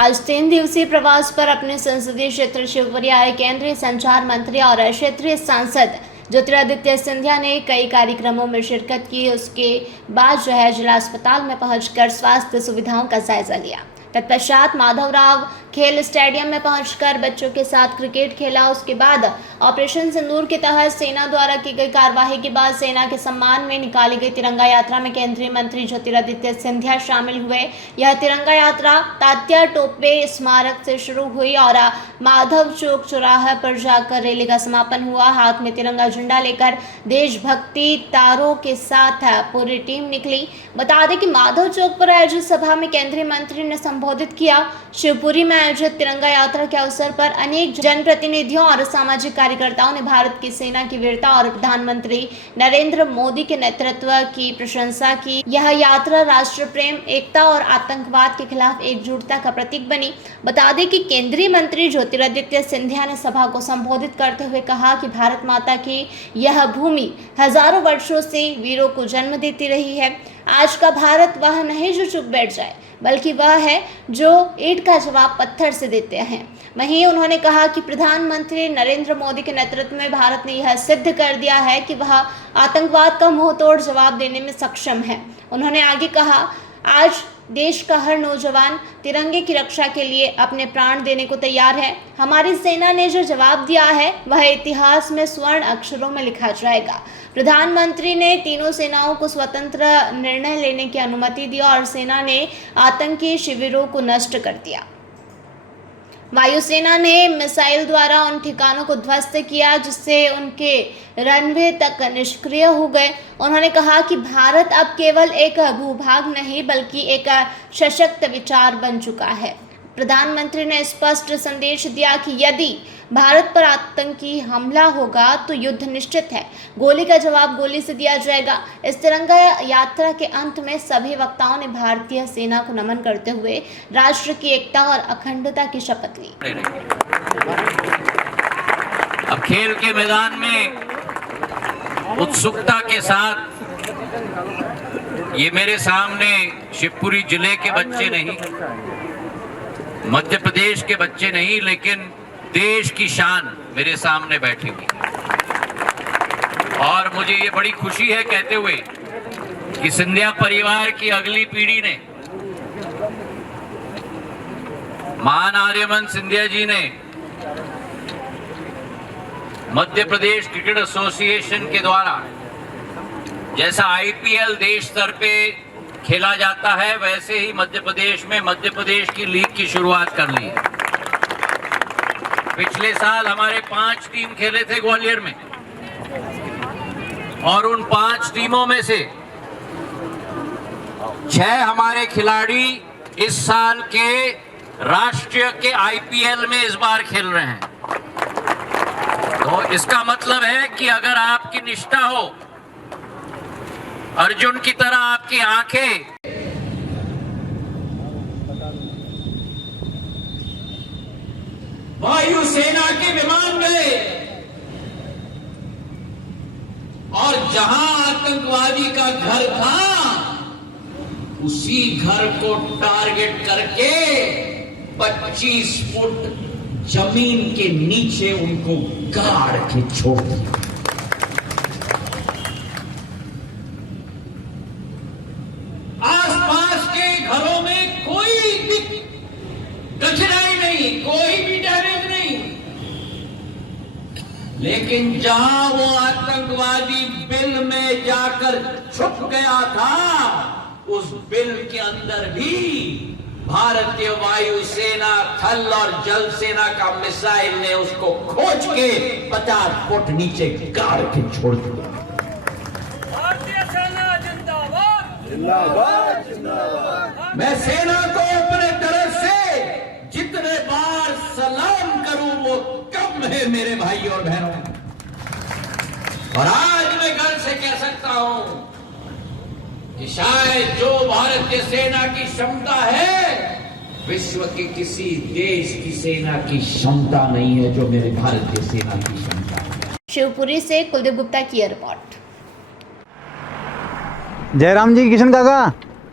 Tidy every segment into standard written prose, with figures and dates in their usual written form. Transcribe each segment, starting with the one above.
आज 3 दिवसीय प्रवास पर अपने संसदीय क्षेत्र शिवपुरी आए केंद्रीय संचार मंत्री और क्षेत्रीय सांसद ज्योतिरादित्य सिंधिया ने कई कार्यक्रमों में शिरकत की। उसके बाद जिला अस्पताल में पहुंचकर स्वास्थ्य सुविधाओं का जायजा लिया। तत्पश्चात माधवराव खेल स्टेडियम में पहुंचकर बच्चों के साथ क्रिकेट खेला। उसके बाद ऑपरेशन सिंदूर के तहत सेना द्वारा की गई कार्यवाही के बाद सेना के सम्मान में निकाली गई तिरंगा यात्रा में केंद्रीय मंत्री ज्योतिरादित्य सिंधिया शामिल हुए। यह तिरंगा यात्रा तात्या टोपे स्मारक से शुरू हुई और माधव चौक चौराहे पर जाकर रैली का समापन हुआ। हाथ में तिरंगा झंडा लेकर देशभक्ति तारों के साथ पूरी टीम निकली। बता दें कि माधव चौक पर आयोजित सभा में केंद्रीय मंत्री ने संबोधित किया। शिवपुरी में आयोजित तिरंगा यात्रा के अवसर पर अनेक जनप्रतिनिधियों और सामाजिक कार्यकर्ताओं ने भारत की सेना की वीरता और प्रधानमंत्री नरेंद्र मोदी के नेतृत्व की प्रशंसा की। यह यात्रा राष्ट्र प्रेम, एकता और आतंकवाद के खिलाफ एकजुटता का प्रतीक बनी। बता दें कि केंद्रीय मंत्री ज्योतिरादित्य सिंधिया ने सभा को संबोधित करते हुए कहा कि भारत माता की यह भूमि हजारों वर्षों से वीरों को जन्म देती रही है। आज का भारत वह नहीं जो चुप बैठ जाए, बल्कि वह है जो ईंट का जवाब पत्थर से देते हैं। वहीं उन्होंने कहा कि प्रधानमंत्री नरेंद्र मोदी के नेतृत्व में भारत ने यह सिद्ध कर दिया है कि वह आतंकवाद का मुंहतोड़ जवाब देने में सक्षम है। उन्होंने आगे कहा, आज देश का हर नौजवान तिरंगे की रक्षा के लिए अपने प्राण देने को तैयार है। हमारी सेना ने जो जवाब दिया है वह इतिहास में स्वर्ण अक्षरों में लिखा जाएगा। प्रधानमंत्री ने तीनों सेनाओं को स्वतंत्र निर्णय लेने की अनुमति दी और सेना ने आतंकी शिविरों को नष्ट कर दिया। वायुसेना ने मिसाइल द्वारा उन ठिकानों को ध्वस्त किया जिससे उनके रनवे तक निष्क्रिय हो गए। उन्होंने कहा कि भारत अब केवल एक भूभाग नहीं बल्कि एक सशक्त विचार बन चुका है। प्रधानमंत्री ने स्पष्ट संदेश दिया कि यदि भारत पर आतंकी हमला होगा तो युद्ध निश्चित है। गोली का जवाब गोली से दिया जाएगा। इस तिरंगा यात्रा के अंत में सभी वक्ताओं ने भारतीय सेना को नमन करते हुए राष्ट्र की एकता और अखंडता की शपथ ली। अब खेल के मैदान में उत्सुकता के साथ ये मेरे सामने शिवपुरी जिले के बच्चे नहीं, मध्य प्रदेश के बच्चे नहीं, लेकिन देश की शान मेरे सामने बैठी हुई। और मुझे ये बड़ी खुशी है कहते हुए कि सिंधिया परिवार की अगली पीढ़ी ने, महान आर्यमन सिंधिया जी ने मध्य प्रदेश क्रिकेट एसोसिएशन के द्वारा जैसा आईपीएल देश स्तर पे खेला जाता है वैसे ही मध्य प्रदेश में मध्य प्रदेश की लीग की शुरुआत कर ली है। पिछले साल हमारे 5 टीम खेले थे ग्वालियर में और उन 5 टीमों में से 6 हमारे खिलाड़ी इस साल के राष्ट्रीय के आईपीएल में इस बार खेल रहे हैं। तो इसका मतलब है कि अगर आपकी निष्ठा हो, अर्जुन की तरह आपकी आंखें, वायुसेना के विमान गए और जहां आतंकवादी का घर था उसी घर को टारगेट करके 25 फुट जमीन के नीचे उनको गाड़ के छोड़ दिया। आसपास के घरों में कोई कठिनाई नहीं, कोई भी डैमेज नहीं, लेकिन जहां वो आतंकवादी बिल में जाकर छुप गया था उस बिल के अंदर भी भारतीय वायुसेना, थल और जल सेना का मिसाइल ने उसको खोज के 50 फुट नीचे गाड़ के छोड़ दिया। भारतीय सेना जिंदाबाद, जिंदाबाद, जिंदाबाद। मैं सेना को अपने तरफ से जितने बार सलाम करूं वो कम है मेरे भाई और बहनों। और आज मैं गर्व से कह सकता हूं कि शायद जो भारतीय सेना की क्षमता है विश्व के किसी देश की सेना की क्षमता नहीं है जो मेरे भारतीय सेना की क्षमता है। शिवपुरी से कुलदीप गुप्ता की रिपोर्ट। जयराम जी, किशन काका,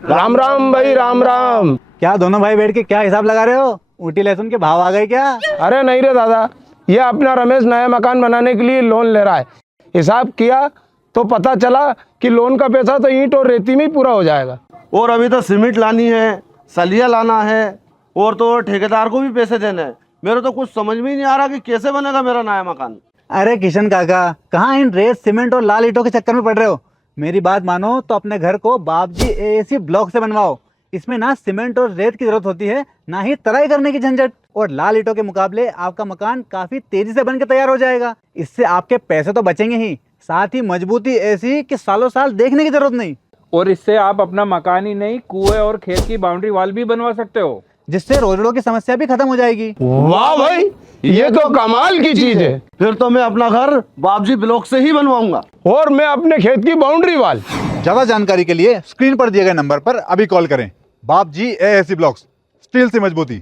राम राम भाई, राम राम। क्या दोनों भाई बैठ के क्या हिसाब लगा रहे हो? ऊटी लहसुन के भाव आ गए क्या? अरे नहीं रे दादा, ये अपना रमेश नया मकान बनाने के लिए लोन ले रहा है। हिसाब किया तो पता चला कि लोन का पैसा तो ईंट और रेती में ही पूरा हो जाएगा। और अभी तो सीमेंट लानी है, सलिया लाना है, और तो ठेकेदार को भी पैसे देने हैं। मेरे तो कुछ समझ में ही नहीं आ रहा कि कैसे बनेगा मेरा नया मकान। अरे किशन काका, कहाँ इन रेत सीमेंट और लाल ईंटों के चक्कर में पड़ रहे हो? मेरी बात मानो तो अपने घर को बाबजी एएसी ब्लॉक से बनवाओ। इसमें ना सीमेंट और रेत की जरूरत होती है, ना ही तराई करने की झंझट। और लाल ईंटों के मुकाबले आपका मकान काफी तेजी से बनकर तैयार हो जाएगा। इससे आपके पैसे तो बचेंगे ही, साथ ही मजबूती ऐसी कि सालों साल देखने की जरूरत नहीं। और इससे आप अपना मकान ही नहीं, कुएं और खेत की बाउंड्री वॉल भी बनवा सकते हो, जिससे रोजड़ों की समस्या भी खत्म हो जाएगी। वाह भाई, ये तो कमाल की चीज है। फिर तो मैं अपना घर बाबजी ब्लॉक से ही बनवाऊंगा। और मैं अपने खेत की बाउंड्री वाल। ज्यादा जानकारी के लिए स्क्रीन पर दिए गए नंबर पर अभी कॉल करें। बाबजी एएसी ब्लॉक्स, स्टील से मजबूती।